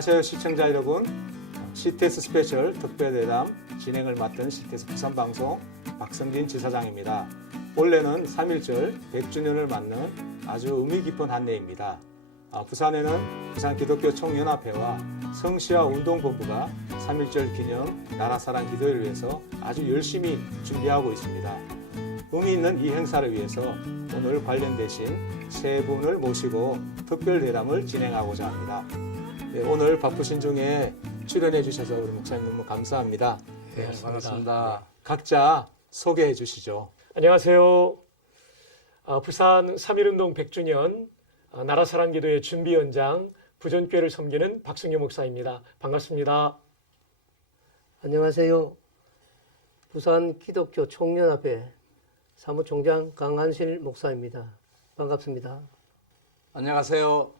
안녕하세요 시청자 여러분. CTS 스페셜 특별대담 진행을 맡은 CTS 부산방송 박성진 지사장입니다. 올해는 3.1절 100주년을 맞는 아주 의미 깊은 한 해입니다. 부산에는 부산기독교총연합회와 성시화운동본부가 3.1절 기념 나라사랑 기도회를 위해서 아주 열심히 준비하고 있습니다. 의미 있는 이 행사를 위해서 오늘 관련되신 세 분을 모시고 특별대담을 진행하고자 합니다. 네, 오늘 바쁘신 중에 출연해 주셔서 우리 목사님 너무 감사합니다. 네, 반갑습니다. 네, 각자 소개해 주시죠. 안녕하세요. 부산 3.1운동 100주년 나라사랑기도회 준비연장 부전교회를 섬기는 박승규 목사입니다. 반갑습니다. 안녕하세요. 부산 기독교 총연합회 사무총장 강한실 목사입니다. 반갑습니다. 안녕하세요.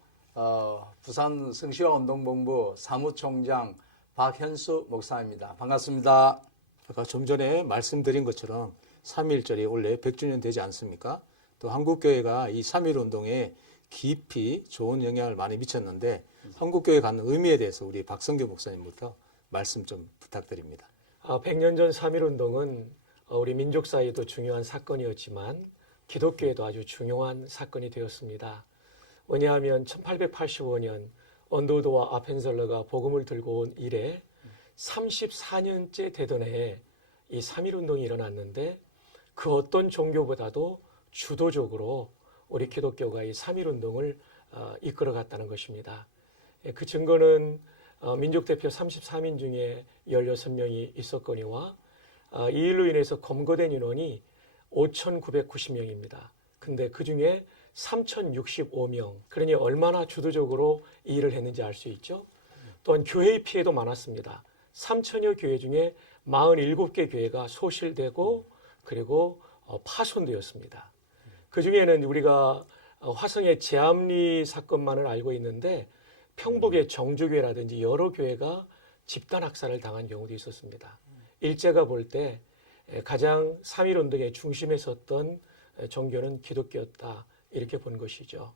부산 성시화운동본부 사무총장 박현수 목사입니다. 반갑습니다. 아까 좀 전에 말씀드린 것처럼 3.1절이 원래 100주년 되지 않습니까? 또 한국교회가 이 3.1운동에 깊이 좋은 영향을 많이 미쳤는데 한국교회 갖는 의미에 대해서 우리 박성규 목사님부터 말씀 좀 부탁드립니다. 100년 전 3.1운동은 우리 민족 사이에도 중요한 사건이었지만 기독교에도 아주 중요한 사건이 되었습니다. 왜냐하면 1885년 언더우드와 아펜셀러가 복음을 들고 온 이래 34년째 되던 해에 이 3.1운동이 일어났는데 그 어떤 종교보다도 주도적으로 우리 기독교가 이 3.1운동을 이끌어갔다는 것입니다. 그 증거는 민족대표 33인 중에 16명이 있었거니와 이 일로 인해서 검거된 인원이 5,990명입니다. 근데 그 중에 3,065명, 그러니 얼마나 주도적으로 이 일을 했는지 알 수 있죠. 또한 교회의 피해도 많았습니다. 3,000여 교회 중에 47개 교회가 소실되고 그리고 파손되었습니다. 그 중에는 우리가 화성의 제암리 사건만을 알고 있는데 평북의 정주교회라든지 여러 교회가 집단 학살을 당한 경우도 있었습니다. 일제가 볼 때 가장 3.1운동의 중심에 섰던 종교는 기독교였다, 이렇게 본 것이죠.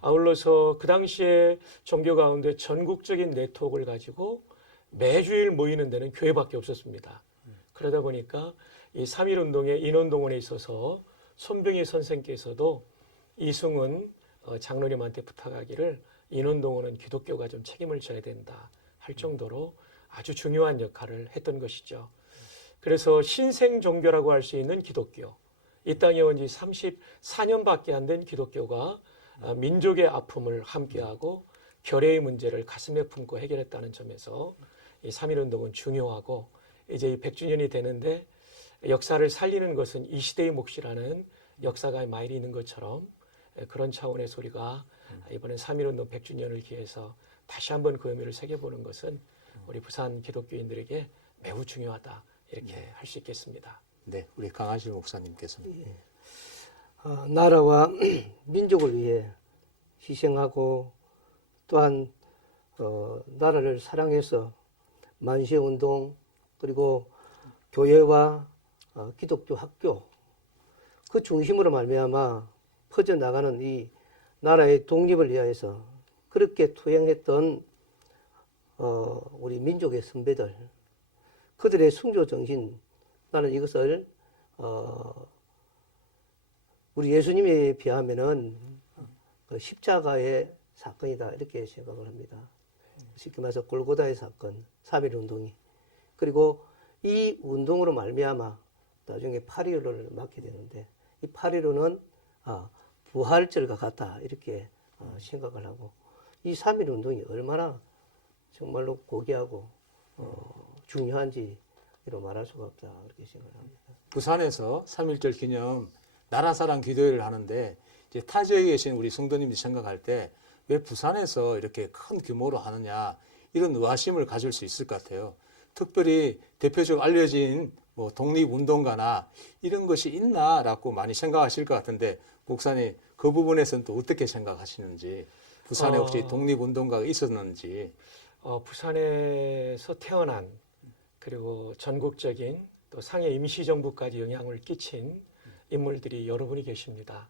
아울러서 그 당시에 종교 가운데 전국적인 네트워크를 가지고 매주일 모이는 데는 교회밖에 없었습니다. 그러다 보니까 이 3.1운동의 인원동원에 있어서 손병희 선생께서도 이승훈 장로님한테 부탁하기를 인원동원은 기독교가 좀 책임을 져야 된다 할 정도로 아주 중요한 역할을 했던 것이죠. 그래서 신생 종교라고 할 수 있는 기독교, 이 땅에 온 지 34년밖에 안 된 기독교가 민족의 아픔을 함께하고 결의의 문제를 가슴에 품고 해결했다는 점에서 이 3.1운동은 중요하고 이제 이 100주년이 되는데 역사를 살리는 것은 이 시대의 몫이라는 역사가 마일이 있는 것처럼 그런 차원에서 우리가 이번에 3.1운동 100주년을 기해서 다시 한번 그 의미를 새겨보는 것은 우리 부산 기독교인들에게 매우 중요하다, 이렇게 할 수 있겠습니다. 네, 우리 강한실 목사님께서는. 나라와 민족을 위해 희생하고 또한 나라를 사랑해서 만시운동 그리고 교회와 기독교 학교 그 중심으로 말미암아 퍼져나가는 이 나라의 독립을 위하여서 그렇게 투쟁했던 우리 민족의 선배들, 그들의 순교 정신, 나는 이것을 우리 예수님에 비하면은 십자가의 사건이다, 이렇게 생각을 합니다. 쉽게 말해서 골고다의 사건, 3.1운동이. 그리고 이 운동으로 말미암아 나중에 8.15를 맞게 되는데 이 8.15는 부활절과 같다, 이렇게 생각을 하고 이 3.1운동이 얼마나 정말로 고귀하고 중요한지 이로 말할 수가 없다, 그렇게 생각을 합니다. 부산에서 3.1절 기념 나라사랑 기도회를 하는데 이제 타 지역에 계신 우리 성도님들이 생각할 때 왜 부산에서 이렇게 큰 규모로 하느냐, 이런 의아심을 가질 수 있을 것 같아요. 특별히 대표적으로 알려진 뭐 독립운동가나 이런 것이 있나라고 많이 생각하실 것 같은데 목사님 그 부분에서는 또 어떻게 생각하시는지, 부산에 혹시 독립운동가가 있었는지. 부산에서 태어난 그리고 전국적인 또 상해 임시정부까지 영향을 끼친 인물들이 여러 분이 계십니다.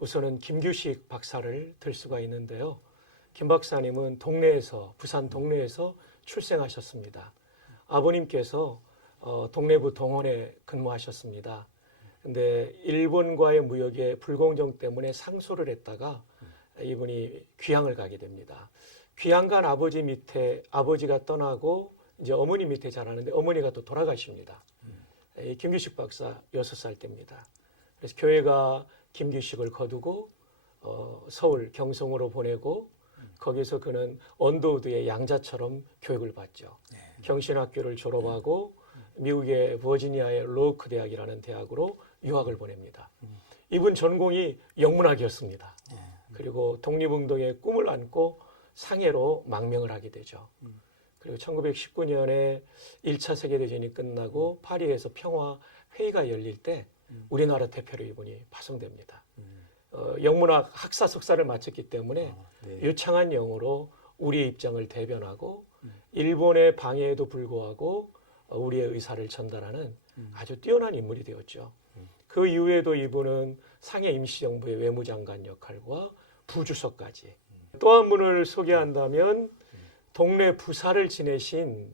우선은 김규식 박사를 들 수가 있는데요. 김 박사님은 동네에서 부산 동네에서 출생하셨습니다. 아버님께서 동래부 동원에 근무하셨습니다. 근데 일본과의 무역의 불공정 때문에 상소를 했다가 이분이 귀향을 가게 됩니다. 귀향 간 아버지 밑에 아버지가 떠나고 이제 어머니 밑에 자라는데 어머니가 또 돌아가십니다. 이 김규식 박사 6살 때입니다. 그래서 교회가 김규식을 거두고 서울 경성으로 보내고 거기서 그는 언더우드의 양자처럼 교육을 받죠. 경신학교를 졸업하고 미국의 버지니아의 로크 대학이라는 대학으로 유학을 보냅니다. 이분 전공이 영문학이었습니다. 그리고 독립운동의 꿈을 안고 상해로 망명을 하게 되죠. 그리고 1919년에 1차 세계대전이 끝나고 파리에서 평화회의가 열릴 때 우리나라 대표로 이분이 파송됩니다. 영문학 학사 석사를 마쳤기 때문에 유창한 영어로 우리의 입장을 대변하고 일본의 방해에도 불구하고 우리의 의사를 전달하는 아주 뛰어난 인물이 되었죠. 그 이후에도 이분은 상해 임시정부의 외무장관 역할과 부주석까지. 또 한 분을 소개한다면 동래 부사를 지내신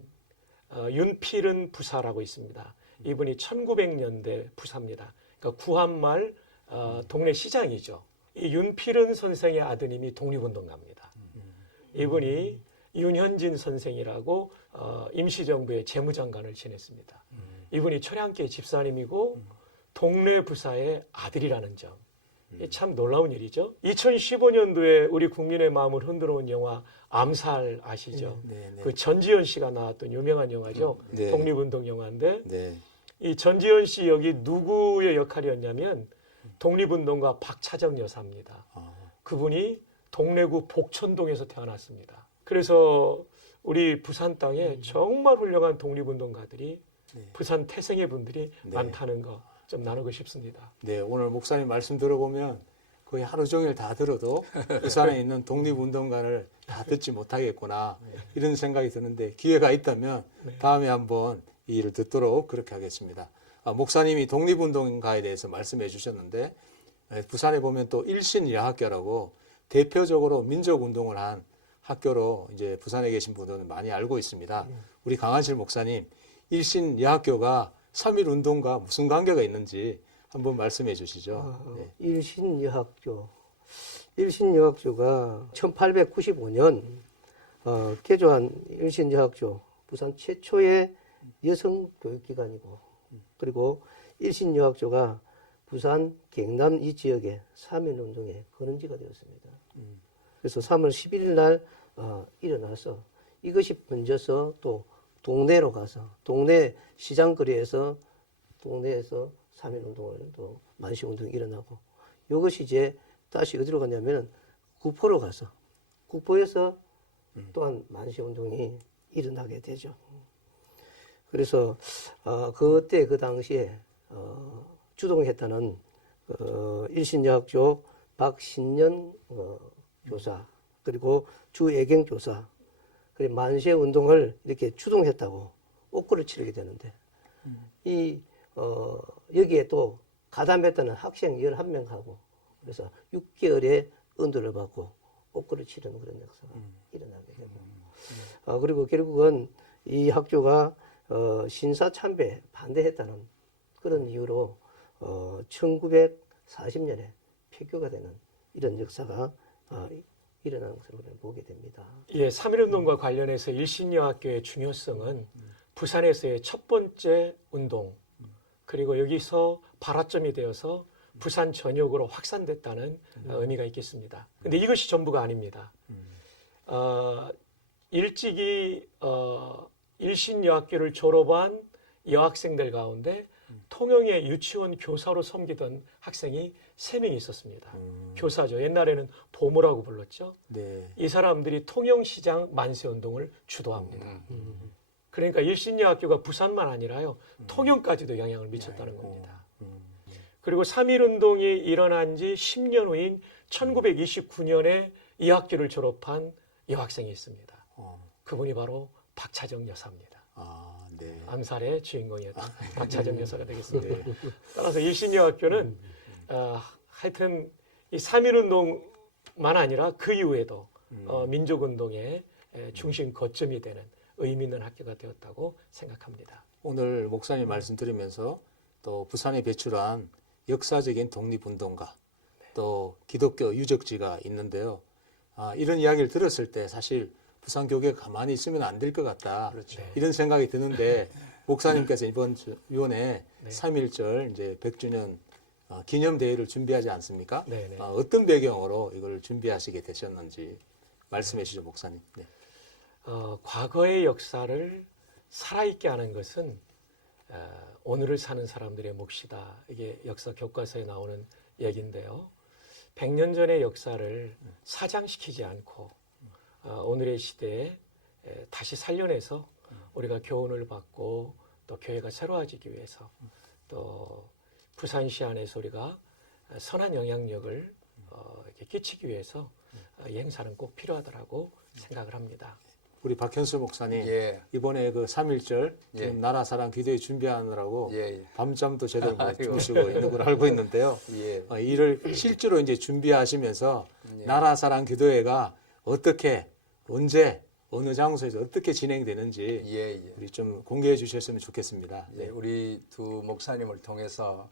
윤필은 부사라고 있습니다. 이분이 1900년대 부사입니다. 그러니까 구한말 동네 시장이죠. 이 윤필은 선생의 아드님이 독립운동가입니다. 이분이 윤현진 선생이라고 임시정부의 재무장관을 지냈습니다. 이분이 철양계 집사님이고 동래 부사의 아들이라는 점. 참 놀라운 일이죠. 2015년도에 우리 국민의 마음을 흔들어온 영화 암살 아시죠? 그 전지현 씨가 나왔던 유명한 영화죠. 독립운동 영화인데 이 전지현 씨 여기 누구의 역할이었냐면 독립운동가 박차정 여사입니다. 그분이 동래구 복천동에서 태어났습니다. 그래서 우리 부산 땅에 정말 훌륭한 독립운동가들이 부산 태생의 분들이 많다는 거 좀 나누고 싶습니다. 네, 오늘 목사님 말씀 들어보면 거의 하루 종일 다 들어도 부산에 있는 독립운동가를 다 듣지 못하겠구나 이런 생각이 드는데 기회가 있다면 다음에 한번 이 일을 듣도록 그렇게 하겠습니다. 목사님이 독립운동가에 대해서 말씀해 주셨는데 부산에 보면 또 일신여학교라고 대표적으로 민족운동을 한 학교로 이제 부산에 계신 분들은 많이 알고 있습니다. 우리 강한실 목사님, 일신여학교가 3.1운동과 무슨 관계가 있는지 한번 말씀해 주시죠. 일신여학교. 일신여학교가 1895년 개조한 일신여학교, 부산 최초의 여성 교육기관이고, 그리고 일신여학교가 부산 경남 이 지역의 3.1운동의 근원지가 되었습니다. 그래서 3월 11일 날 일어나서 이것이 번져서 또 동네로 가서 동네 시장거리에서 동네에서 3.1운동을 또 만시운동이 일어나고 이것이 이제 다시 어디로 갔냐면 구포로 가서 구포에서 또한 만시운동이 일어나게 되죠. 그래서 그때 그 당시에 주동했다는 일신여학교 박신년 교사 그리고 주예경 교사 그리고 만세 운동을 이렇게 주동했다고 옥구를 치르게 되는데 여기에 또 가담했다는 학생 11명하고 그래서 6개월의 은도를 받고 옥구를 치르는 그런 역사가 일어나게 되고 그리고 결국은 이 학교가 신사참배 반대했다는 그런 이유로 1940년에 폐교가 되는 이런 역사가 일어나는 것으로 보게 됩니다. 예, 3.1운동과 관련해서 일신여학교의 중요성은 부산에서의 첫 번째 운동 그리고 여기서 발화점이 되어서 부산 전역으로 확산됐다는 의미가 있겠습니다. 근데 이것이 전부가 아닙니다. 일찍이 일신여학교를 졸업한 여학생들 가운데 통영의 유치원 교사로 섬기던 학생이 3명이 있었습니다. 교사죠. 옛날에는 보모라고 불렀죠. 이 사람들이 통영시장 만세운동을 주도합니다. 그러니까 일신여학교가 부산만 아니라요. 통영까지도 영향을 미쳤다는 겁니다. 그리고 3.1운동이 일어난 지 10년 후인 1929년에 이 학교를 졸업한 여학생이 있습니다. 그분이 바로 박차정 여사입니다. 암살의 주인공이었던 박차정 여사가 되겠습니다. 따라서 일신여학교는 하여튼 이 3.1운동만 아니라 그 이후에도 민족운동의 중심 거점이 되는 의미 있는 학교가 되었다고 생각합니다. 오늘 목사님 말씀 들으면서 또 부산에 배출한 역사적인 독립운동가 또 기독교 유적지가 있는데요. 이런 이야기를 들었을 때 사실 부산교계가 가만히 있으면 안 될 것 같다. 그렇죠. 이런 생각이 드는데 목사님께서 이번에 네. 3.1절 이제 100주년 기념대회를 준비하지 않습니까? 네, 네. 어떤 배경으로 이걸 준비하시게 되셨는지 말씀해 주시죠, 목사님. 네. 과거의 역사를 살아있게 하는 것은 오늘을 사는 사람들의 몫이다. 이게 역사 교과서에 나오는 얘기인데요. 100년 전의 역사를 사장시키지 않고 오늘의 시대에 다시 살려내서 우리가 교훈을 받고 또 교회가 새로워지기 위해서 또 부산시 안에서 우리가 선한 영향력을 이렇게 끼치기 위해서 이 행사는 꼭 필요하다고 생각을 합니다. 우리 박현수 목사님 예. 이번에 그 3.1절 예. 나라 사랑 기도회 준비하느라고 예, 예. 밤잠도 제대로 못 아이고. 주무시고 있는 걸 알고 있는데요. 예. 이를 실제로 이제 준비하시면서 예. 나라 사랑 기도회가 어떻게 언제 어느 장소에서 어떻게 진행되는지 예, 예. 우리 좀 공개해 주셨으면 좋겠습니다. 네, 우리 두 목사님을 통해서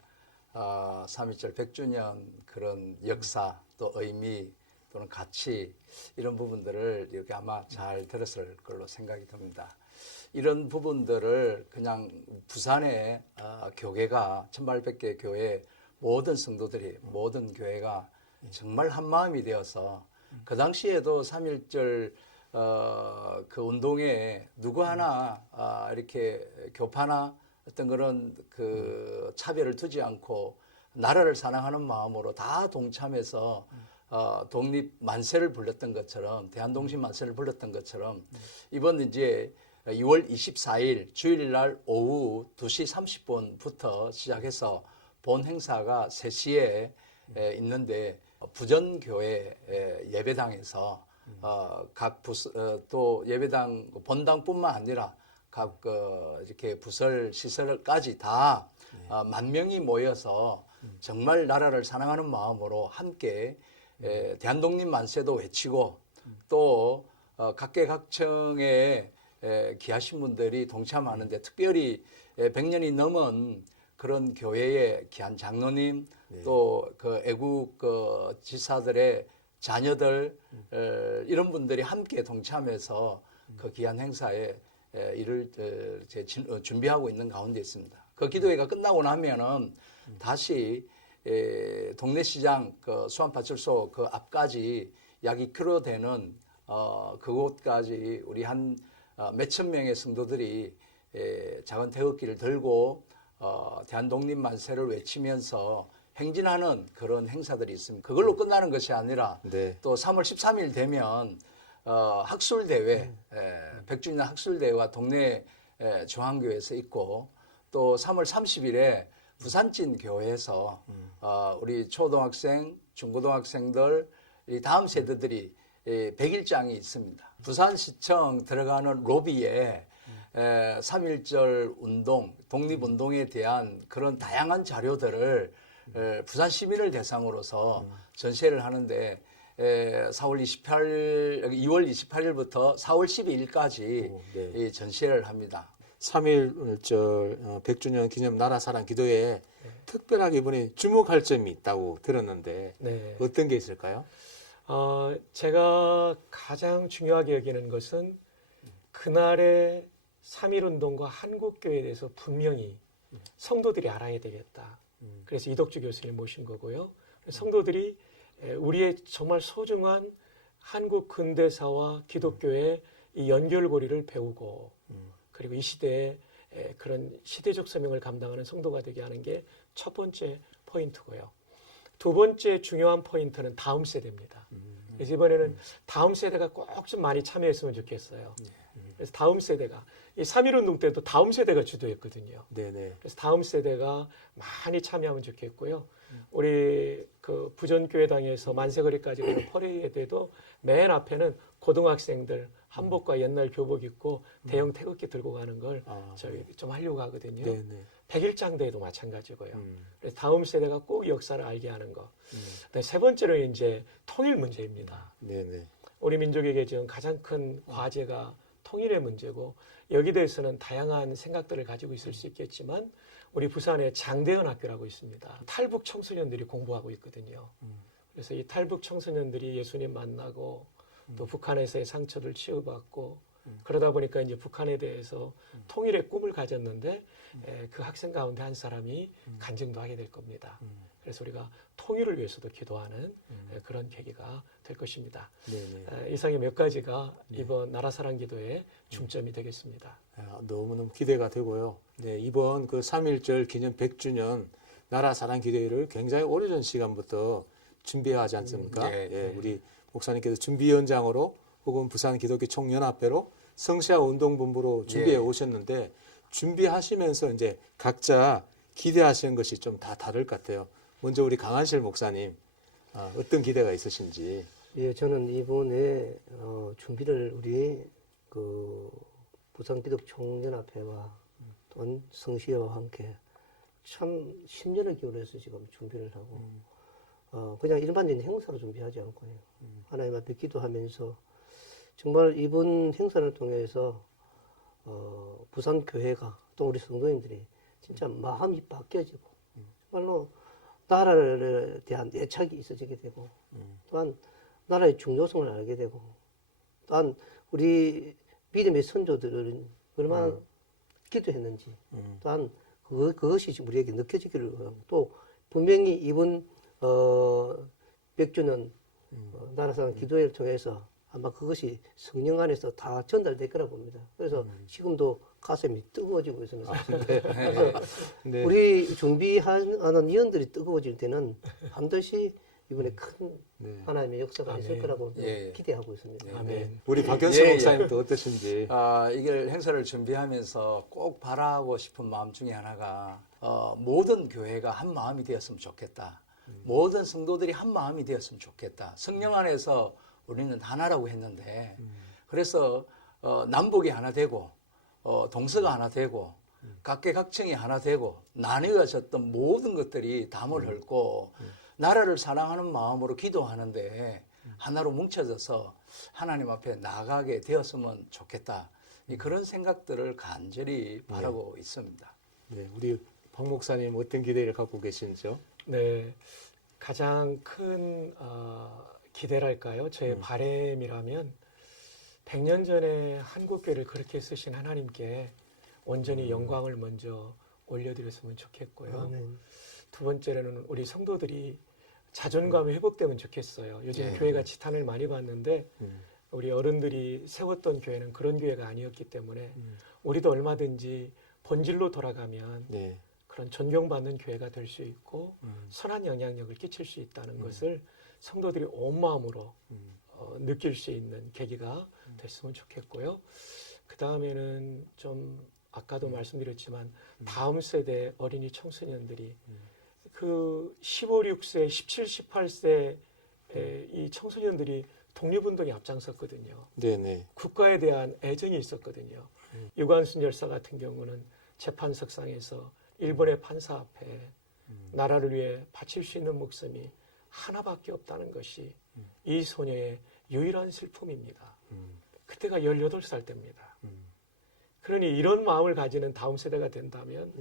3.1절 100주년 그런 역사 또 의미 또는 가치 이런 부분들을 이렇게 아마 잘 들었을 걸로 생각이 듭니다. 이런 부분들을 그냥 부산의 교회가 1800개 교회 모든 성도들이 모든 교회가 정말 한 마음이 되어서 그 당시에도 3.1절 그 운동에 누구 하나 이렇게 교파나 어떤 그런 그 차별을 두지 않고 나라를 사랑하는 마음으로 다 동참해서 독립 만세를 불렀던 것처럼 대한독립 만세를 불렀던 것처럼 이번 이제 2월 24일 주일날 오후 2시 30분부터 시작해서 본 행사가 3시에 있는데 부전교회 예배당에서 각 또 예배당 본당뿐만 아니라 각 이렇게 부설 시설까지 다 10,000명이 모여서 정말 나라를 사랑하는 마음으로 함께 대한독립 만세도 외치고 또 각계각층의 귀하신 분들이 동참하는데 특별히 100년이 넘은 그런 교회의 귀한 장로님 또 그 애국 지사들의 자녀들 이런 분들이 함께 동참해서 그 귀한 행사에 이를 준비하고 있는 가운데 있습니다. 그 기도회가 끝나고 나면은 다시 동네 시장 그 수안파출소 그 앞까지 약 2km 되는 그곳까지 우리 한 몇천 명의 성도들이 작은 태극기를 들고 대한독립 만세를 외치면서 행진하는 그런 행사들이 있습니다. 그걸로 끝나는 것이 아니라 네. 또 3월 13일 되면 학술대회, 100주년 학술대회가 동네 중앙교회에서 있고 또 3월 30일에 부산진 교회에서 우리 초등학생, 중고등학생들 이 다음 세대들이 100일장이 있습니다. 부산시청 들어가는 로비에 3.1절 운동, 독립운동에 대한 그런 다양한 자료들을 부산 시민을 대상으로서 전시회를 하는데 2월 28일부터 4월 12일까지 네. 이 전시회를 합니다. 3.1절 100주년 기념 나라 사랑 기도회에 특별하게 이번에 주목할 점이 있다고 들었는데 네. 어떤 게 있을까요? 제가 가장 중요하게 여기는 것은 그날의 3.1운동과 한국교회에 대해서 분명히 성도들이 알아야 되겠다. 그래서 이덕주 교수님 모신 거고요. 성도들이 우리의 정말 소중한 한국 근대사와 기독교의 이 연결고리를 배우고 그리고 이 시대에 그런 시대적 사명을 감당하는 성도가 되게 하는 게 첫 번째 포인트고요. 두 번째 중요한 포인트는 다음 세대입니다. 그래서 이번에는 다음 세대가 꼭 좀 많이 참여했으면 좋겠어요. 그래서 다음 세대가 이 3.1운동 때도 다음 세대가 주도했거든요. 네네. 그래서 다음 세대가 많이 참여하면 좋겠고요. 우리 그 부전교회당에서 만세거리까지 가는 퍼레이드에도 맨 앞에는 고등학생들 한복과 옛날 교복 입고 대형 태극기 들고 가는 걸 저희 좀 하려고 하거든요. 네네. 100일장 대회도 마찬가지고요. 그래서 다음 세대가 꼭 역사를 알게 하는 거. 세 번째로 이제 통일 문제입니다. 네네. 우리 민족에게 지금 가장 큰 과제가 통일의 문제고 여기 대해서는 다양한 생각들을 가지고 있을 수 있겠지만 우리 부산에 장대현 학교라고 있습니다. 탈북 청소년들이 공부하고 있거든요. 그래서 이 탈북 청소년들이 예수님 만나고 또 북한에서의 상처를 치유받고 그러다 보니까 이제 북한에 대해서 통일의 꿈을 가졌는데 그 학생 가운데 한 사람이 간증도 하게 될 겁니다. 그래서 우리가 통일을 위해서도 기도하는 그런 계기가 될 것입니다. 네네. 이상의 몇 가지가 이번 나라사랑 기도의 중점이 되겠습니다. 너무너무 기대가 되고요. 네, 이번 그 3.1절 기념 100주년 나라 사랑 기도회를 굉장히 오래전 시간부터 준비하지 않습니까? 네, 예, 우리 목사님께서 준비위원장으로 혹은 부산 기독교 총연합회로 성시아 운동본부로 준비해 예. 오셨는데 준비하시면서 이제 각자 기대하시는 것이 좀 다 다를 것 같아요. 먼저 우리 강한실 목사님 어떤 기대가 있으신지. 예, 저는 이번에 준비를 우리 그 부산 기독 총연합회와 또한 성시회와 함께 참 10년을 기울여서 지금 준비를 하고 그냥 일반적인 행사로 준비하지 않고요. 하나님 앞에 기도하면서 정말 이번 행사를 통해서 부산 교회가 또 우리 성도님들이 진짜 마음이 바뀌어지고 정말로 나라에 대한 애착이 있어지게 되고 또한 나라의 중요성을 알게 되고 또한 우리 믿음의 선조들은 얼마나 기도했는지 또한 그것이 지금 우리에게 느껴지기를 하고 또 분명히 이번 100주년 나라사랑 기도회를 통해서 아마 그것이 성령 안에서 다 전달될 거라 봅니다. 그래서 지금도 가슴이 뜨거워지고 있습니다. 네. 우리 준비하는 위원들이 뜨거워질 때는 반드시 이번에 큰 하나님의 역사가 있을 거라고 예, 예. 기대하고 있습니다. 아멘. 우리 박현수 예, 예. 목사님도 어떠신지. 이걸 행사를 준비하면서 꼭 바라고 싶은 마음 중에 하나가 모든 교회가 한 마음이 되었으면 좋겠다. 모든 성도들이 한 마음이 되었으면 좋겠다. 성령 안에서 우리는 하나라고 했는데 그래서 남북이 하나 되고 동서가 하나 되고 각계각층이 하나 되고 나뉘어졌던 모든 것들이 담을 헐고 나라를 사랑하는 마음으로 기도하는데 하나로 뭉쳐져서 하나님 앞에 나가게 되었으면 좋겠다. 그런 생각들을 간절히 바라고 있습니다. 네, 우리 박 목사님 어떤 기대를 갖고 계신지요? 네, 가장 큰 기대랄까요? 제 바램이라면 100년 전에 한국교회를 그렇게 쓰신 하나님께 온전히 영광을 먼저 올려드렸으면 좋겠고요. 아멘. 두 번째로는 우리 성도들이 자존감이 회복되면 좋겠어요. 요즘 교회가 지탄을 많이 받는데 우리 어른들이 세웠던 교회는 그런 교회가 아니었기 때문에 우리도 얼마든지 본질로 돌아가면 네. 그런 존경받는 교회가 될 수 있고 선한 영향력을 끼칠 수 있다는 것을 성도들이 온 마음으로 느낄 수 있는 계기가 됐으면 좋겠고요. 그 다음에는 좀 아까도 말씀드렸지만 다음 세대 어린이 청소년들이 그 15, 6세, 17, 18세 이 청소년들이 독립운동에 앞장섰거든요. 네네. 국가에 대한 애정이 있었거든요. 유관순 열사 같은 경우는 재판석상에서 일본의 판사 앞에 나라를 위해 바칠 수 있는 목숨이 하나밖에 없다는 것이 이 소녀의 유일한 슬픔입니다. 그때가 18살 때입니다. 그러니 이런 마음을 가지는 다음 세대가 된다면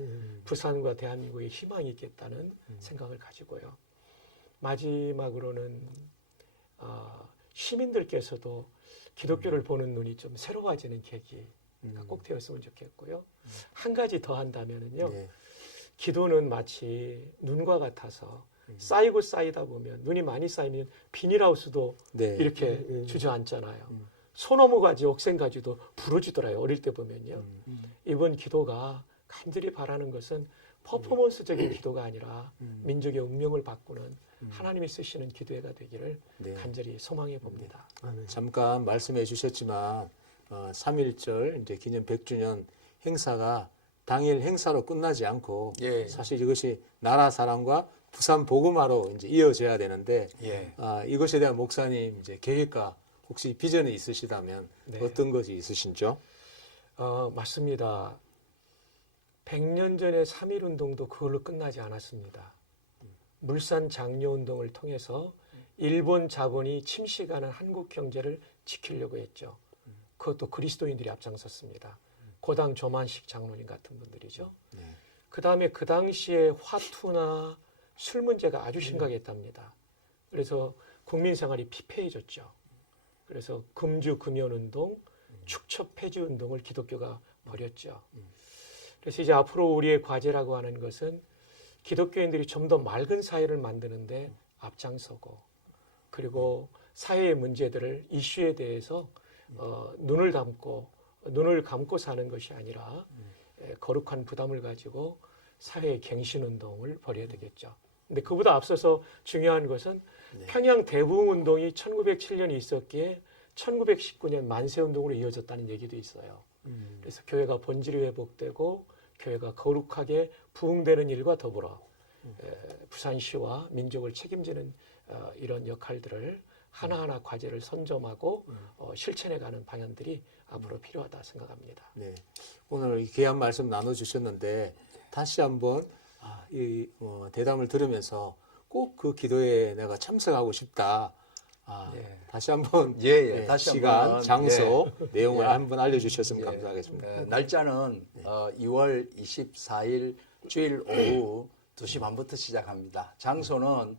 부산과 대한민국에 희망이 있겠다는 생각을 가지고요. 마지막으로는 시민들께서도 기독교를 보는 눈이 좀 새로워지는 계기가 꼭 되었으면 좋겠고요. 한 가지 더 한다면은요. 네. 기도는 마치 눈과 같아서 쌓이고 쌓이다 보면 눈이 많이 쌓이면 비닐하우스도 네. 이렇게 주저앉잖아요. 소나무 가지, 옥생 가지도 부러지더라요. 어릴 때 보면요. 이번 기도가 간절히 바라는 것은 퍼포먼스적인 기도가 아니라 민족의 운명을 바꾸는 하나님이 쓰시는 기도회가 되기를 네. 간절히 소망해 봅니다. 잠깐 말씀해 주셨지만 3.1절 이제 기념 100주년 행사가 당일 행사로 끝나지 않고 예. 사실 이것이 나라 사랑과 부산 복음화로 이제 이어져야 되는데 예. 이것에 대한 목사님 이제 계획과 혹시 비전이 있으시다면 네. 어떤 것이 있으신죠? 맞습니다. 100년 전에 3.1운동도 그걸로 끝나지 않았습니다. 물산 장려 운동을 통해서 일본 자본이 침식하는 한국 경제를 지키려고 했죠. 그것도 그리스도인들이 앞장섰습니다. 고당 조만식 장로님 같은 분들이죠. 그 다음에 그 당시에 화투나 술 문제가 아주 심각했답니다. 그래서 국민 생활이 피폐해졌죠. 그래서 금주 금연 운동, 축첩 폐지 운동을 기독교가 벌였죠. 그래서 이제 앞으로 우리의 과제라고 하는 것은 기독교인들이 좀 더 맑은 사회를 만드는데 앞장서고, 그리고 사회의 문제들을 이슈에 대해서 눈을 감고 사는 것이 아니라 거룩한 부담을 가지고 사회의 갱신 운동을 벌여야 되겠죠. 근데 그보다 앞서서 중요한 것은 평양 대부흥 운동이 1907년에 있었기에 1919년 만세 운동으로 이어졌다는 얘기도 있어요. 그래서 교회가 본질이 회복되고 교회가 거룩하게 부흥되는 일과 더불어 부산시와 민족을 책임지는 이런 역할들을 하나하나 과제를 선점하고 실천해가는 방향들이 앞으로 필요하다 생각합니다. 네. 오늘 이 귀한 말씀 나눠주셨는데 다시 한번 이 대담을 들으면서 꼭 그 기도에 내가 참석하고 싶다. 다시 한번 다시 시간, 한번, 장소, 내용을 한번 알려주셨으면 예. 감사하겠습니다. 날짜는 2월 24일 주일 오후 2시 반부터 시작합니다. 장소는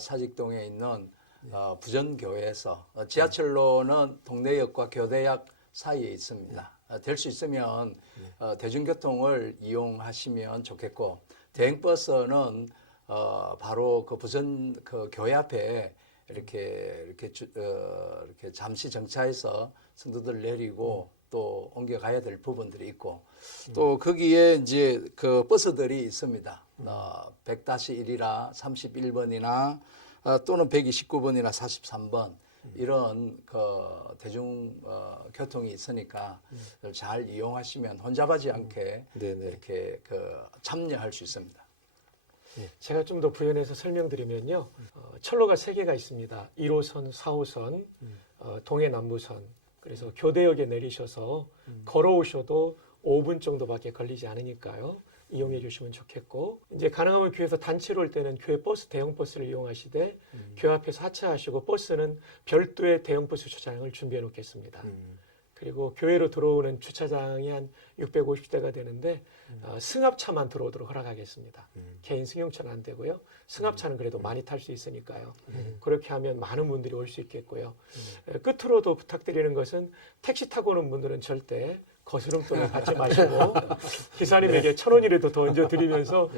사직동에 있는 부전교회에서 지하철로는 동래역과 교대역 사이에 있습니다. 될 수 있으면 대중교통을 이용하시면 좋겠고, 대행버스는 바로 그 부전 그 교회 앞에 이렇게 잠시 정차해서 성도들 내리고 또 옮겨가야 될 부분들이 있고, 또 거기에 이제 그 버스들이 있습니다. 100-1이라 31번이나 또는 129번이나 43번 이런 그 대중 교통이 있으니까 잘 이용하시면 혼잡하지 않게 이렇게 그 참여할 수 있습니다. 제가 좀 더 부연해서 설명드리면요. 철로가 3개가 있습니다. 1호선, 4호선, 동해 남부선. 그래서 교대역에 내리셔서 걸어오셔도 5분 정도밖에 걸리지 않으니까요. 이용해 주시면 좋겠고, 이제 가능하면 교회에서 단체로 올 때는 교회 버스, 대형 버스를 이용하시되 교회 앞에서 하차하시고 버스는 별도의 대형 버스 주차장을 준비해 놓겠습니다. 그리고 교회로 들어오는 주차장이 한 650대가 되는데 승합차만 들어오도록 허락하겠습니다. 개인 승용차는 안 되고요. 승합차는 그래도 많이 탈 수 있으니까요. 그렇게 하면 많은 분들이 올 수 있겠고요. 끝으로도 부탁드리는 것은 택시 타고 오는 분들은 절대 거스름돈을 받지 마시고 기사님에게 1,000원이라도 더 얹어드리면서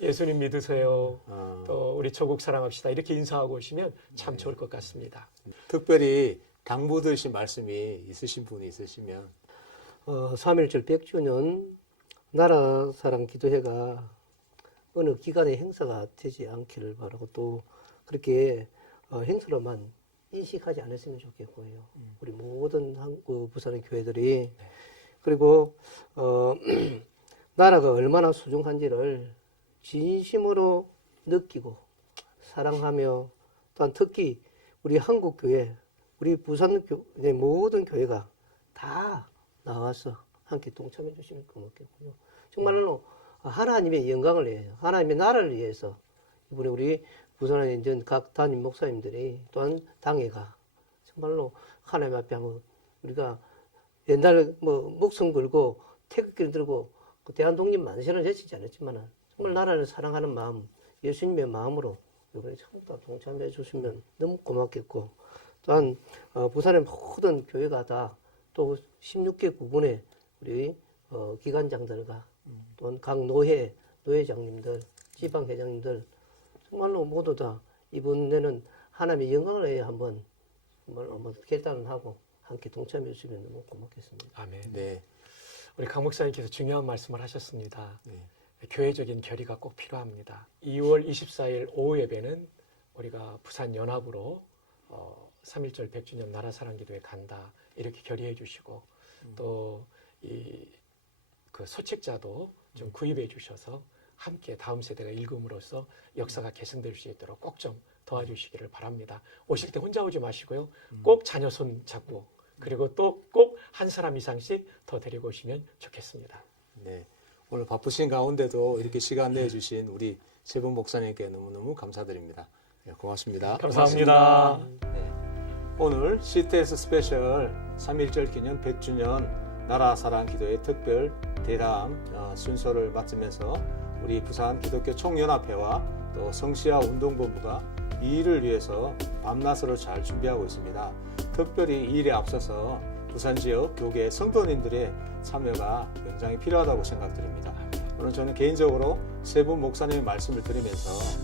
예수님 믿으세요. 또 우리 조국 사랑합시다. 이렇게 인사하고 오시면 참 좋을 것 같습니다. 특별히 당부드리신 말씀이 있으신 분이 있으시면 3.1절 100주년 나라사랑 기도회가 어느 기관의 행사가 되지 않기를 바라고, 또 그렇게 행사로만 인식하지 않았으면 좋겠고요. 우리 모든 부산의 교회들이, 그리고 나라가 얼마나 소중한지를 진심으로 느끼고 사랑하며, 또한 특히 우리 한국 교회, 우리 부산 교회 모든 교회가 다 나와서 함께 동참해 주시면 고맙겠고요. 정말로 하나님의 영광을 위해서, 하나님의 나라를 위해서 이번에 우리 부산에 있는 각 담임 목사님들이, 또한 당회가 정말로 하나님 앞에 한번 우리가 옛날에 목숨 걸고 태극기를 들고 그 대한독립 만세를 외치지 않았지만 정말 나라를 사랑하는 마음, 예수님의 마음으로 이번에 전부 다 동참해 주시면 너무 고맙겠고, 또한 부산의 모든 교회가 다 또 16개 구분의 우리 기관장들과 또한 각 노회장님들, 지방회장님들 정말로 모두 다 이번에는 하나님의 영광을 위해 한번 결단을 하고 함께 동참해 주시면 너무 고맙겠습니다. 아멘. 네. 우리 강 목사님께서 중요한 말씀을 하셨습니다. 교회적인 결의가 꼭 필요합니다. 2월 24일 오후 예배는 우리가 부산 연합으로 3.1절 100주년 나라사랑기도에 간다 이렇게 결의해 주시고, 또 그 소책자도 좀 구입해 주셔서 함께 다음 세대가 읽음으로써 역사가 계승될 수 있도록 꼭 좀 도와주시기를 바랍니다. 오실 때 혼자 오지 마시고요. 꼭 자녀 손 잡고, 그리고 또 꼭 한 사람 이상씩 더 데리고 오시면 좋겠습니다. 네. 오늘 바쁘신 가운데도 이렇게 시간 내주신 우리 세분 목사님께 너무너무 감사드립니다. 네, 고맙습니다. 감사합니다. 네. 오늘 CTS 스페셜 3.1절 기념 100주년 나라 사랑 기도의 특별 대담 순서를 마치면서 우리 부산 기독교 총연합회와 또 성시와 운동본부가 이 일을 위해서 밤낮으로 잘 준비하고 있습니다. 특별히 이 일에 앞서서 부산 지역 교계 성도님들의 참여가 굉장히 필요하다고 생각드립니다. 오늘 저는 개인적으로 세 분 목사님의 말씀을 들으면서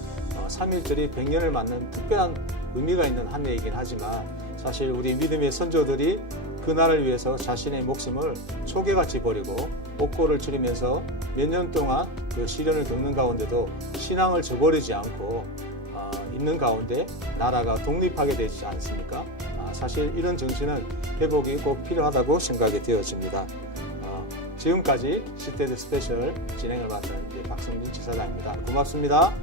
3.1절이 100년을 맞는 특별한 의미가 있는 한 해이긴 하지만 사실 우리 믿음의 선조들이 그날을 위해서 자신의 목숨을 초계같이 버리고 옥고를 치르면서 몇 년 동안 그 시련을 겪는 가운데도 신앙을 저버리지 않고 있는 가운데 나라가 독립하게 되지 않습니까? 사실 이런 정신은 회복이 꼭 필요하다고 생각이 되어집니다. 지금까지 CTS 스페셜 진행을 맡은 박성진 지사장입니다. 고맙습니다.